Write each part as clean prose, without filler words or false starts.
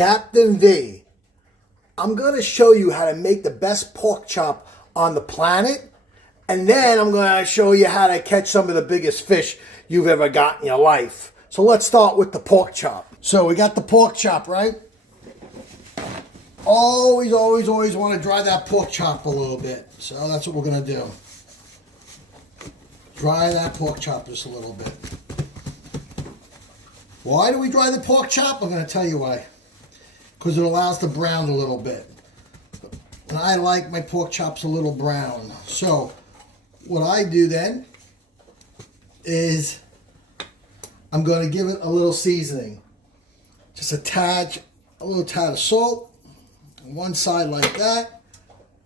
Captain V. I'm going to show you how to make the best pork chop on the planet. And then I'm going to show you how to catch some of the biggest fish you've ever got in your life. So let's start with the pork chop. So we got the pork chop, right? Always want to dry that pork chop a little bit. So that's what we're going to do. Dry that pork chop just a little bit. Why do we dry the pork chop? I'm going to tell you why. Because it allows to brown a little bit. And I like my pork chops a little brown. So what I do then is I'm going to give it a little seasoning. Just a little tad of salt on one side like that.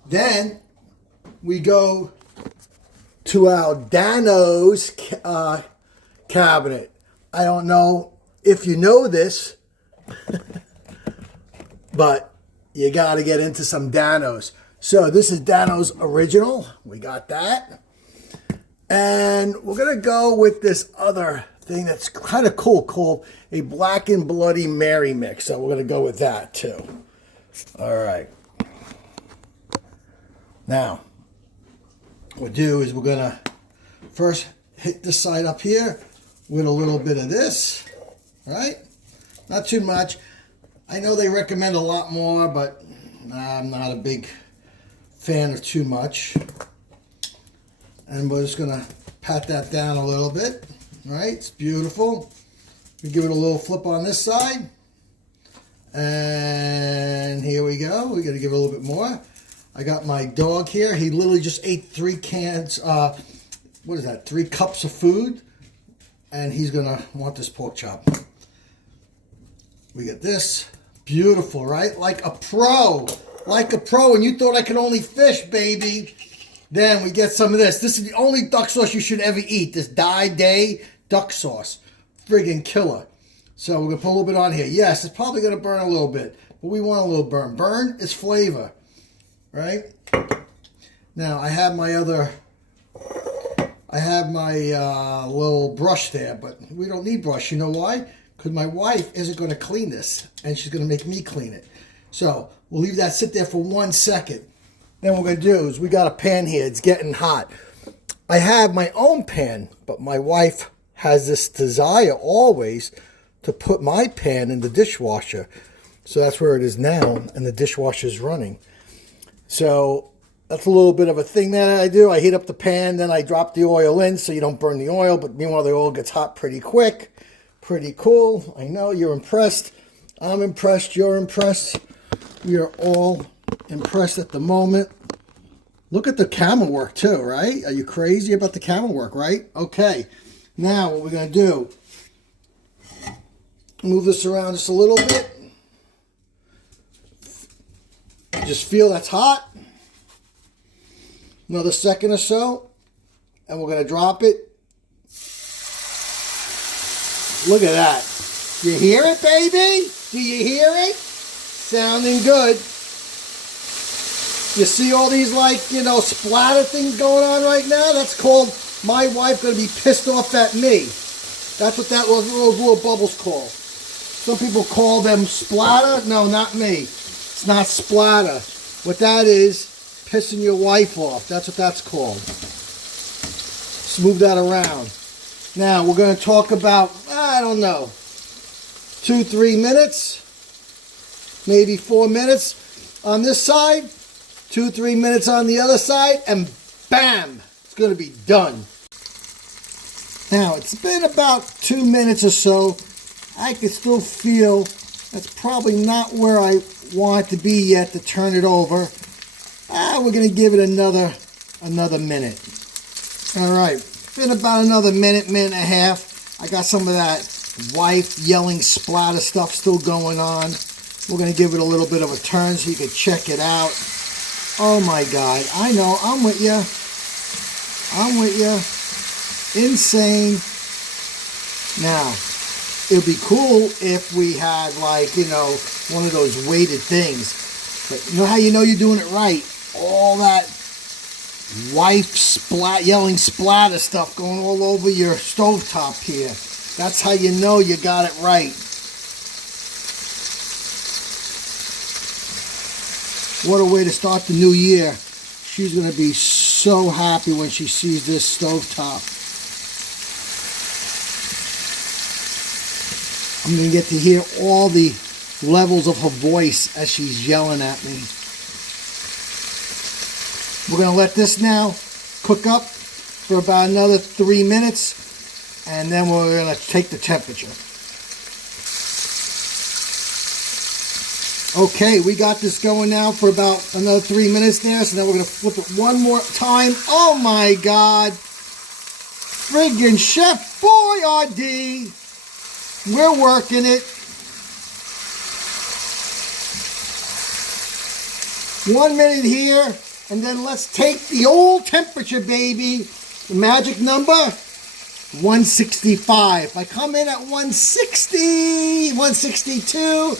Then we go to our Dano's cabinet. I don't know if you know this, but you got to get into some Dano's. So this is Dano's Original. We got that. And we're going to go with this other thing that's kind of cool called a Black and Bloody Mary mix. So we're going to go with that too. All right. Now, what we'll do is we're going to first hit this side up here with a little bit of this, right? Not too much. I know they recommend a lot more, but I'm not a big fan of too much. And we're just going to pat that down a little bit, right? It's beautiful. We give it a little flip on this side. And here we go. We're going to give it a little bit more. I got my dog here. He literally just ate 3 cans, what is that, 3 cups of food. And he's going to want this pork chop. We get this. Beautiful, right? Like a pro. Like a pro. And you thought I could only fish, baby. Then we get some of this. This is the only duck sauce you should ever eat. This Day duck sauce. Friggin' killer. So we're going to put a little bit on here. Yes, it's probably going to burn a little bit. But we want a little burn. Burn is flavor. Right? Now, I have my little brush there. But we don't need brush. You know why? Because my wife isn't going to clean this. And she's going to make me clean it. So we'll leave that sit there for 1 second. Then what we're going to do is we got a pan here. It's getting hot. I have my own pan. But my wife has this desire always to put my pan in the dishwasher. So that's where it is now. And the dishwasher is running. So that's a little bit of a thing that I do. I heat up the pan. Then I drop the oil in so you don't burn the oil. But meanwhile, the oil gets hot pretty quick. Pretty cool. I know you're impressed. I'm impressed. You're impressed. We are all impressed at the moment. Look at the camera work too, right? Are you crazy about the camera work, right? Okay. Now what we're going to do, move this around just a little bit. Just feel that's hot. Another second or so. And we're going to drop it. Look at that. You hear it, baby? Do you hear it? Sounding good. You see all these, splatter things going on right now? That's called my wife going to be pissed off at me. That's what those little bubbles call. Some people call them splatter. No, not me. It's not splatter. What that is, pissing your wife off. That's what that's called. Smooth that around. Now, we're going to talk about, I don't know, 2-3 minutes, maybe 4 minutes on this side, 2-3 minutes on the other side, and bam, it's going to be done. Now, it's been about 2 minutes or so. I can still feel that's probably not where I want it to be yet to turn it over. We're going to give it another minute. All right. Been about another minute and a half. I got some of that wife yelling splatter stuff still going on. We're going to give it a little bit of a turn so you can check it out. Oh my God. I know. I'm with you. I'm with you. Insane. Now, it would be cool if we had one of those weighted things. But you know how you know you're doing it right? All that wife yelling splatter stuff going all over your stovetop here. That's how you know you got it right. What a way to start the new year. She's going to be so happy when she sees this stovetop. I'm going to get to hear all the levels of her voice as she's yelling at me. We're going to let this now cook up for about another 3 minutes, and then we're going to take the temperature. Okay, we got this going now for about another 3 minutes there, so then we're going to flip it one more time. Oh my God! Friggin' Chef Boyardee! We're working it. 1 minute here, and then let's take the old temperature, baby. The magic number, 165. If I come in at 160, 162,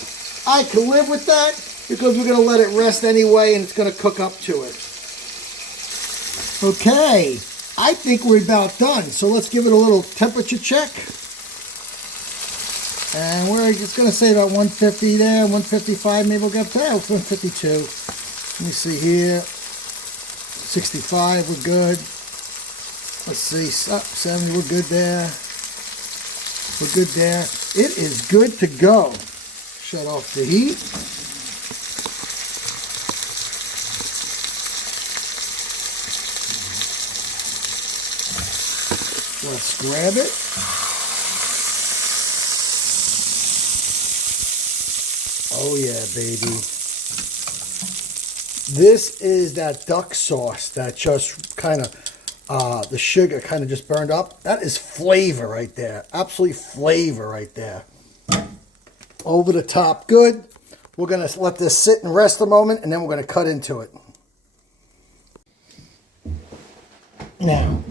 I can live with that because we're going to let it rest anyway, and it's going to cook up to it. Okay, I think we're about done. So let's give it a little temperature check. And we're just going to say about 150 there, 155, maybe we'll get up to 152. Let me see here. 65, we're good. Let's see, 70, we're good there. We're good there. It is good to go. Shut off the heat. Let's grab it. Oh yeah, baby. This is that duck sauce that just kind of, the sugar kind of just burned up. That is flavor right there. Absolutely flavor right there. Over the top, good. We're going to let this sit and rest a moment, and then we're going to cut into it. Now,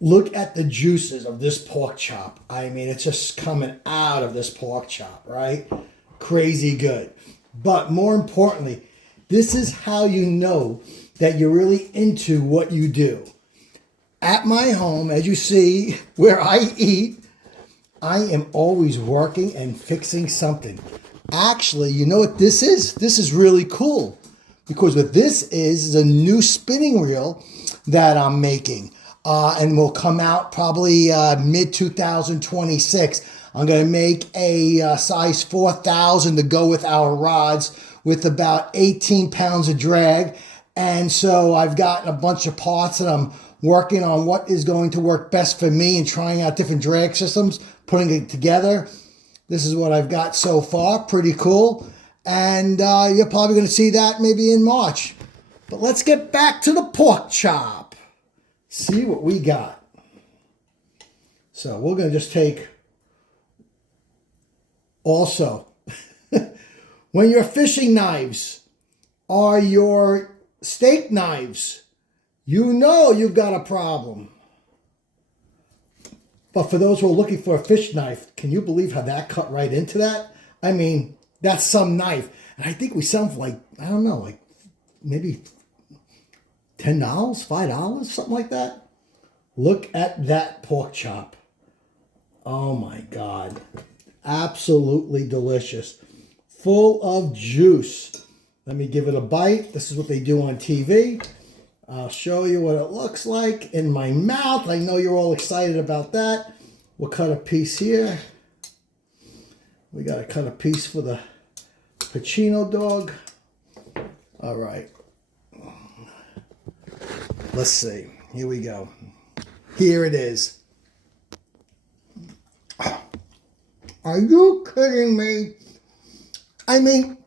look at the juices of this pork chop. I mean, it's just coming out of this pork chop, right? Crazy good. But more importantly, this is how you know that you're really into what you do. At my home, as you see, where I eat, I am always working and fixing something. Actually, you know what this is? This is really cool. Because what this is a new spinning reel that I'm making. And will come out probably mid-2026. I'm going to make a size 4,000 to go with our rods with about 18 pounds of drag. And so I've gotten a bunch of parts and I'm working on what is going to work best for me and trying out different drag systems, putting it together. This is what I've got so far. Pretty cool. And you're probably going to see that maybe in March. But let's get back to the pork chop. See what we got. So we're going to just take also, when your fishing knives are your steak knives, you know you've got a problem. But for those who are looking for a fish knife, can you believe how that cut right into that? I mean, that's some knife. And I think we sell them for like, I don't know, like maybe $10, $5, something like that. Look at that pork chop. Oh my God. Absolutely delicious. Full of juice. Let me give it a bite. This is what they do on TV. I'll show you what it looks like in my mouth. I know you're all excited about that. We'll cut a piece here. We got to cut a piece for the Pacino dog. All right. Let's see. Here we go. Here it is. Are you kidding me? I mean,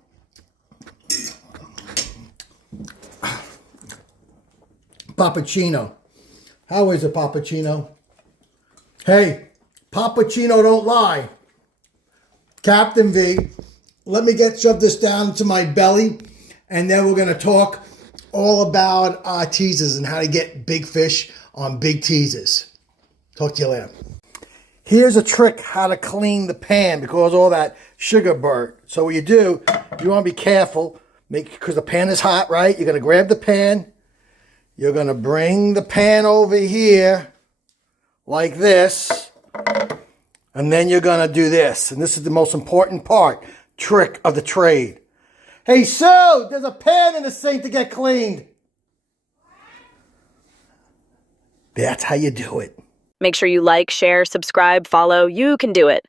Papacino. How is it, Papacino? Hey, Papacino don't lie. Captain V, let me shove this down into my belly, and then we're going to talk all about teasers and how to get big fish on big teasers. Talk to you later. Here's a trick how to clean the pan because all that sugar burnt. So what you do, you want to be careful, because the pan is hot, right? You're going to grab the pan. You're going to bring the pan over here like this. And then you're going to do this. And this is the most important part, trick of the trade. Hey, Sue, there's a pan in the sink to get cleaned. That's how you do it. Make sure you like, share, subscribe, follow. You can do it.